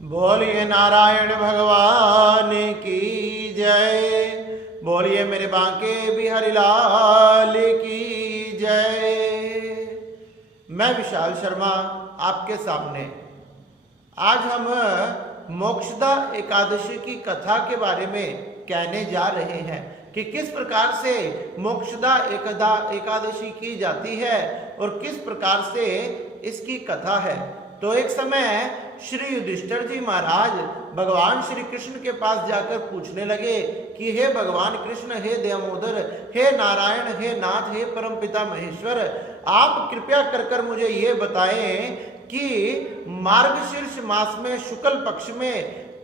बोलिए नारायण भगवान की जय। बोलिए मेरे बांके बिहारी लाल की जय। मैं विशाल शर्मा आपके सामने आज हम मोक्षदा एकादशी की कथा के बारे में कहने जा रहे हैं कि किस प्रकार से मोक्षदा एकादशी की जाती है और किस प्रकार से इसकी कथा है। तो एक समय श्री युधिष्ठिर जी महाराज भगवान श्री कृष्ण के पास जाकर पूछने लगे कि हे भगवान कृष्ण, हे दामोदर, हे नारायण, हे नाथ, हे परमपिता महेश्वर, आप कृपया कर मुझे ये बताएं कि मार्गशीर्ष मास में शुक्ल पक्ष में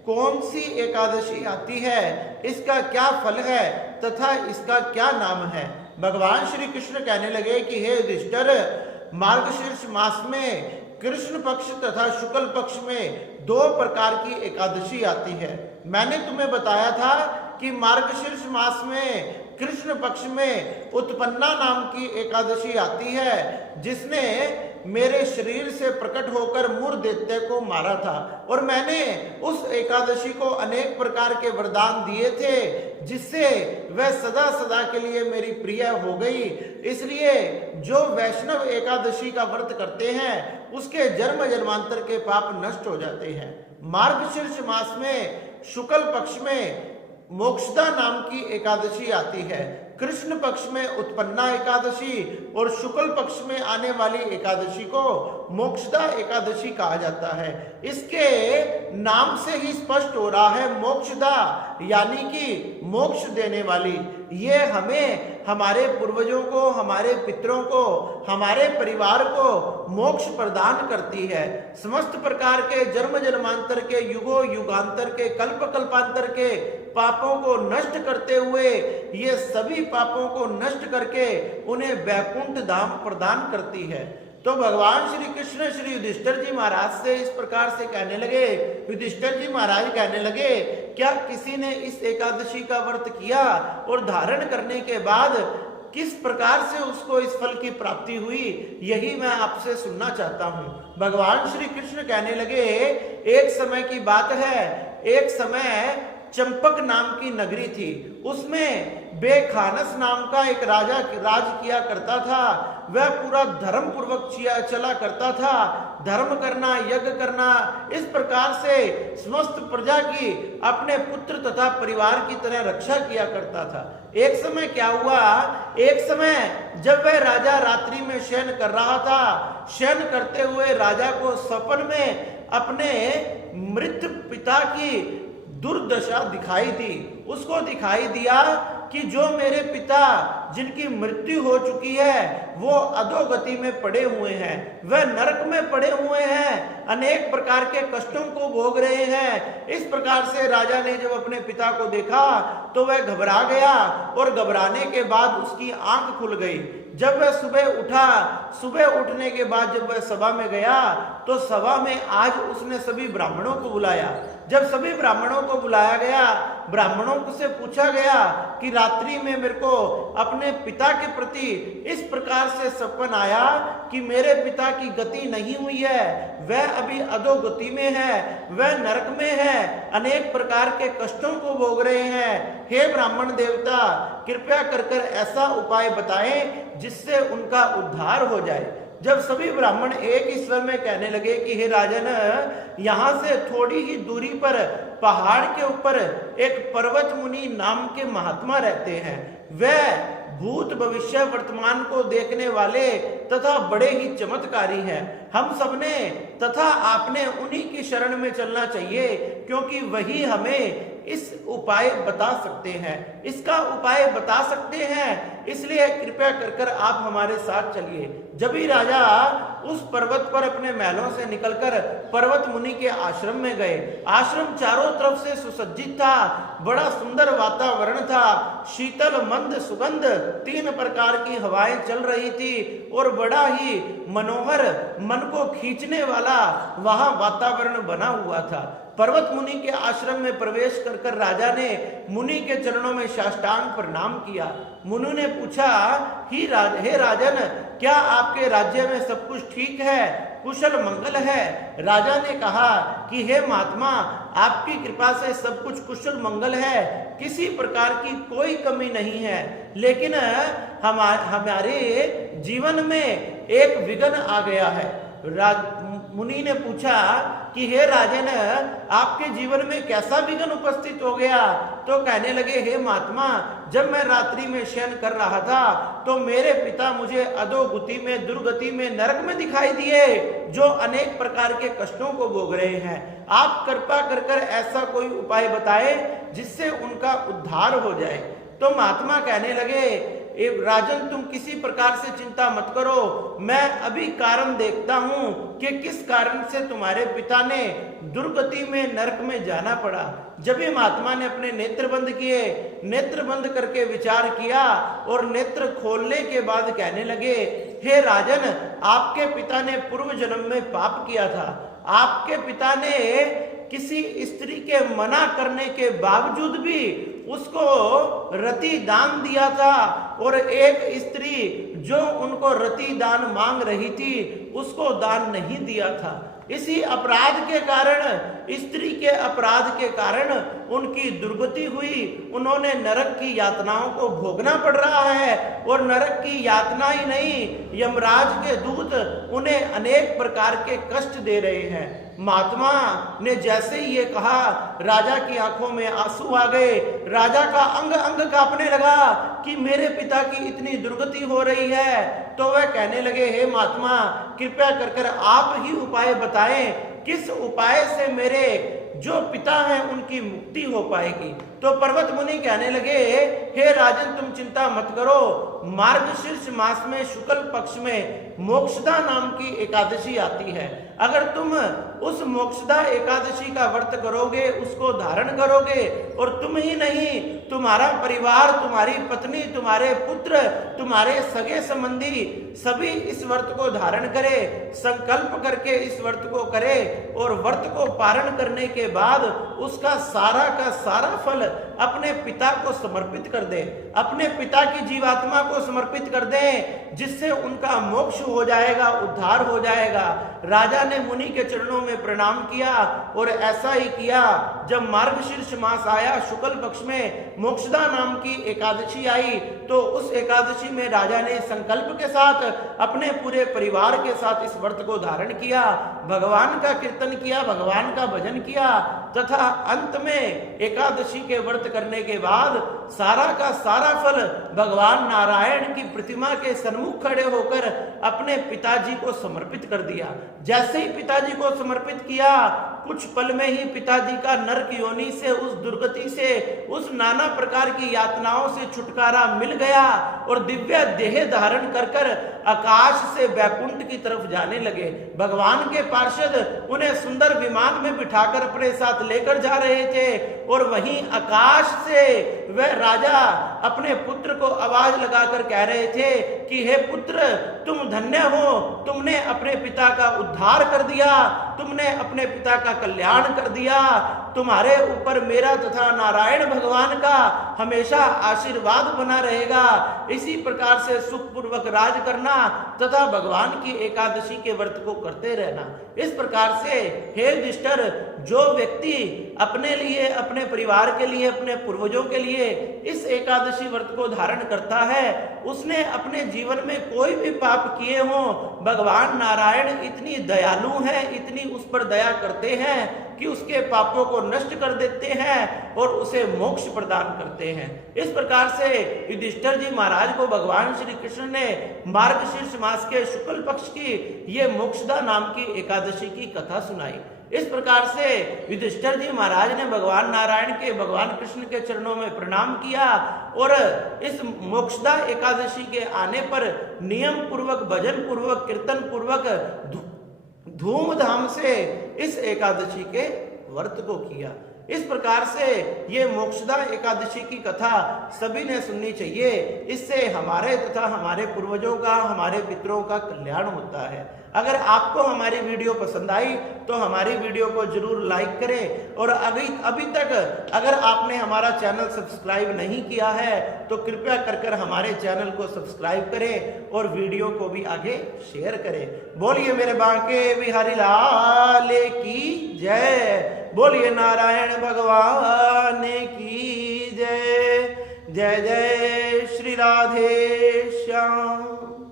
कौन सी एकादशी आती है, इसका क्या फल है तथा इसका क्या नाम है। भगवान श्री कृष्ण कहने लगे कि हे युधिष्ठिर, मार्गशीर्ष मास में कृष्ण पक्ष तथा शुक्ल पक्ष में दो प्रकार की एकादशी आती है। मैंने तुम्हें बताया था कि मार्गशीर्ष मास में कृष्ण पक्ष में उत्पन्ना नाम की एकादशी आती है, जिसने मेरे शरीर से प्रकट होकर मूर दैत्य को मारा था और मैंने उस एकादशी को अनेक प्रकार के वरदान दिए थे, जिससे वह सदा सदा के लिए मेरी प्रिय हो गई। इसलिए जो वैष्णव एकादशी का व्रत करते हैं उसके जन्म जन्मांतर के पाप नष्ट हो जाते हैं। मार्गशीर्ष मास में शुक्ल पक्ष में मोक्षदा नाम की एकादशी आती है, कृष्ण पक्ष में उत्पन्ना एकादशी और शुक्ल पक्ष में आने वाली एकादशी को मोक्षदा एकादशी कहा जाता है। इसके नाम से ही स्पष्ट हो रहा है मोक्षदा यानी कि मोक्ष देने वाली। ये हमें हमारे पूर्वजों को, हमारे पितरों को, हमारे परिवार को मोक्ष प्रदान करती है। समस्त प्रकार के जन्म जन्मांतर के, युगों युगांतर के, कल्प कल्पांतर के पापों को नष्ट करते हुए ये सभी पापों को नष्ट करके उन्हें वैकुंठ धाम प्रदान करती है। तो भगवान श्री कृष्ण श्री युधिष्ठिर जी महाराज से इस प्रकार से कहने लगे। युधिष्ठिर जी महाराज कहने लगे, क्या किसी ने इस एकादशी का व्रत किया और धारण करने के बाद किस प्रकार से उसको इस फल की प्राप्ति हुई, यही मैं आपसे सुनना चाहता हूँ। भगवान श्री कृष्ण कहने लगे, एक समय की बात है, एक समय चंपक नाम की नगरी थी। उसमें बेखानस नाम का एक राजा राज किया करता था। वह पूरा धर्म पूर्वक चला करता था। धर्म करना, यज्ञ करना, इस प्रकार से समस्त प्रजा की अपने पुत्र तथा परिवार की तरह रक्षा किया करता था। एक समय क्या हुआ, एक समय जब वह राजा रात्रि में शयन कर रहा था, शयन करते हुए राजा को स्वप्न में अपने मृत पिता की दुर्दशा दिखाई दी। उसको दिखाई दिया कि जो मेरे पिता जिनकी मृत्यु हो चुकी है वो अधोगति में पड़े हुए हैं, वह नरक में पड़े हुए हैं, अनेक प्रकार के कष्टों को भोग रहे हैं। इस प्रकार से राजा ने जब अपने पिता को देखा तो वह घबरा गया और घबराने के बाद उसकी आंख खुल गई। जब वह सुबह उठा, सुबह उठने के बाद जब वह सभा में गया तो सभा में आज उसने सभी ब्राह्मणों को बुलाया। जब सभी ब्राह्मणों को बुलाया गया, ब्राह्मणों से पूछा गया कि रात्रि में मेरे को अपने पिता के प्रति इस प्रकार से सपन आया कि मेरे पिता की गति नहीं हुई है, वह अभी अधोगति में है, वह नरक में है, अनेक प्रकार के कष्टों को भोग रहे हैं। हे ब्राह्मण देवता, कृपया कर ऐसा उपाय बताएं जिससे उनका उद्धार हो जाए। जब सभी ब्राह्मण एक ही स्वर में कहने लगे कि हे राजन, यहाँ से थोड़ी ही दूरी पर पहाड़ के ऊपर एक पर्वत मुनि नाम के महात्मा रहते हैं। वह भूत भविष्य वर्तमान को देखने वाले तथा बड़े ही चमत्कारी हैं। हम सबने तथा आपने उन्हीं की शरण में चलना चाहिए, क्योंकि वही हमें इस उपाय बता सकते हैं, इसका उपाय बता सकते हैं। इसलिए कृपया कर आप हमारे साथ चलिए। जब ही राजा उस पर्वत पर अपने महलों से निकलकर पर्वत मुनि के आश्रम में गए। आश्रम चारों तरफ से सुसज्जित था, बड़ा सुंदर वातावरण था, शीतल मंद सुगंध, 3 प्रकार की हवाएं चल रही थी और बड़ा ही मनोहर, मन को खींचने वाला वहां वातावरण बना हुआ था। पर्वत मुनि के आश्रम में प्रवेश कर राजा ने मुनि के चरणों में साष्टांग प्रणाम किया। मुनि ने पूछा, हे राजन, क्या आपके राज्य में सब कुछ ठीक है? कुशल मंगल है। राजा ने कहा कि हे महात्मा, आपकी कृपा से सब कुछ कुशल मंगल है, किसी प्रकार की कोई कमी नहीं है, लेकिन हमारे जीवन में एक विघ्न आ गया है। मुनि ने पूछा कि हे राजन, आपके जीवन में कैसा विघ्न उपस्थित हो गया? तो कहने लगे, हे महात्मा, जब मैं रात्रि में शयन कर रहा था तो मेरे पिता मुझे अधोगति में, दुर्गति में, नरक में दिखाई दिए, जो अनेक प्रकार के कष्टों को भोग रहे हैं। आप कृपा कर कर ऐसा कोई उपाय बताए जिससे उनका उद्धार हो जाए। तो महात्मा कहने लगे, राजन, तुम किसी प्रकार से चिंता मत करो, मैं अभी कारण देखता हूं कि किस कारण से तुम्हारे पिता ने दुर्गति में, नरक में जाना पड़ा। जब ये महात्मा ने अपने नेत्र बंद किए, नेत्र बंद करके विचार किया और नेत्र खोलने के बाद कहने लगे, हे राजन, आपके पिता ने पूर्व जन्म में पाप किया था। आपके पिता ने किसी स्त्री के मना करने के बावजूद भी उसको रति दान दिया था, और एक स्त्री जो उनको रति दान मांग रही थी उसको दान नहीं दिया था। इसी अपराध के कारण, स्त्री के अपराध के कारण उनकी दुर्गति हुई। उन्होंने नरक की यातनाओं को भोगना पड़ रहा है, और नरक की यातना ही नहीं, यमराज के दूत उन्हें अनेक प्रकार के कष्ट दे रहे हैं। महात्मा ने जैसे ही ये कहा, राजा की आंखों में आंसू आ गए। राजा का अंग अंग कांपने लगा कि मेरे पिता की इतनी दुर्गति हो रही है। तो वह कहने लगे, हे महात्मा, कृपया कर कर आप ही उपाय बताएं, किस उपाय से मेरे जो पिता हैं उनकी मुक्ति हो पाएगी। तो पर्वत मुनि कहने लगे, हे राजन, तुम चिंता मत करो, मार्गशीर्ष मास में शुक्ल पक्ष में मोक्षदा नाम की एकादशी आती है। अगर तुम उस मोक्षदा एकादशी का व्रत करोगे, उसको धारण करोगे, और तुम ही नहीं, तुम्हारा परिवार, तुम्हारी पत्नी, तुम्हारे पुत्र, तुम्हारे सगे संबंधी सभी इस व्रत को धारण करे, संकल्प करके इस व्रत को करे, और व्रत को पारण करने के बाद उसका सारा का सारा फल अपने पिता को समर्पित कर दे, अपने पिता की जीवात्मा को समर्पित कर दे, जिससे उनका मोक्ष हो जाएगा, उद्धार हो जाएगा। राजा ने मुनि के चरणों में प्रणाम किया, और ऐसा ही किया। जब मार्गशीर्ष मास आया, शुक्ल पक्ष में मोक्षदा नाम की एकादशी आई, तो उस एकादशी में राजा ने संकल्प के साथ अपने पूरे परिवार के साथ इस व्रत को धारण किया, भगवान का कीर्तन किया, भगवान का भजन किया, तथा अंत में एकादशी के व्रत करने के बाद सारा का सारा फल भगवान नारायण की प्रतिमा के सन्मुख खड़े होकर अपने पिताजी को समर्पित कर दिया। जैसे ही पिताजी को समर्पित किया, कुछ पल में ही पिताजी का नरक योनि से, उस दुर्गति से, उस नाना प्रकार की यातनाओं से छुटकारा मिल गया, और दिव्य देह धारण कर कर आकाश से वैकुंठ की तरफ जाने लगे। भगवान के पार्षद उन्हें सुंदर विमान में बिठाकर अपने साथ लेकर जा रहे थे, और वहीं आकाश से वह राजा अपने पुत्र को आवाज लगाकर कह रहे थे कि हे पुत्र, तुम धन्य हो, तुमने अपने पिता का उद्धार कर दिया, तुमने अपने पिता का कल्याण कर दिया, तुम्हारे ऊपर मेरा तथा नारायण भगवान का हमेशा आशीर्वाद बना रहेगा। इसी प्रकार से सुखपूर्वक राज करना तथा भगवान की एकादशी के व्रत को करते रहना। इस प्रकार से हे युधिष्ठिर, जो व्यक्ति अपने लिए, अपने परिवार के लिए, अपने पूर्वजों के लिए इस एकादशी व्रत को धारण करता है, उसने अपने जीवन में कोई भी पाप किए हों, भगवान नारायण इतनी दयालु हैं, इतनी उस पर दया करते हैं कि उसके पापों को नष्ट कर देते हैं और उसे मोक्ष प्रदान करते हैं। इस प्रकार से युधिष्ठिर जी महाराज को भगवान श्री कृष्ण ने मार्गशीर्ष मास के शुक्ल पक्ष की ये मोक्षदा नाम की एकादशी की कथा सुनाई। इस प्रकार से युधिष्ठिर जी महाराज ने भगवान नारायण के, भगवान कृष्ण के चरणों में प्रणाम किया, और इस मोक्षदा एकादशी के आने पर नियम पूर्वक, भजन पूर्वक, कीर्तन पूर्वक, धूमधाम से इस एकादशी के व्रत को किया। इस प्रकार से ये मोक्षदा एकादशी की कथा सभी ने सुननी चाहिए। इससे हमारे तथा हमारे पूर्वजों का, हमारे पितरों का कल्याण होता है। अगर आपको हमारी वीडियो पसंद आई तो हमारी वीडियो को जरूर लाइक करें, और अभी तक अगर आपने हमारा चैनल सब्सक्राइब नहीं किया है तो कृपया कर हमारे चैनल को सब्सक्राइब करें और वीडियो को भी आगे शेयर करें। बोलिए मेरे बांके बिहारी लाल की जय, बोलिए नारायण भगवान की जय। जय जय श्री राधे श्याम।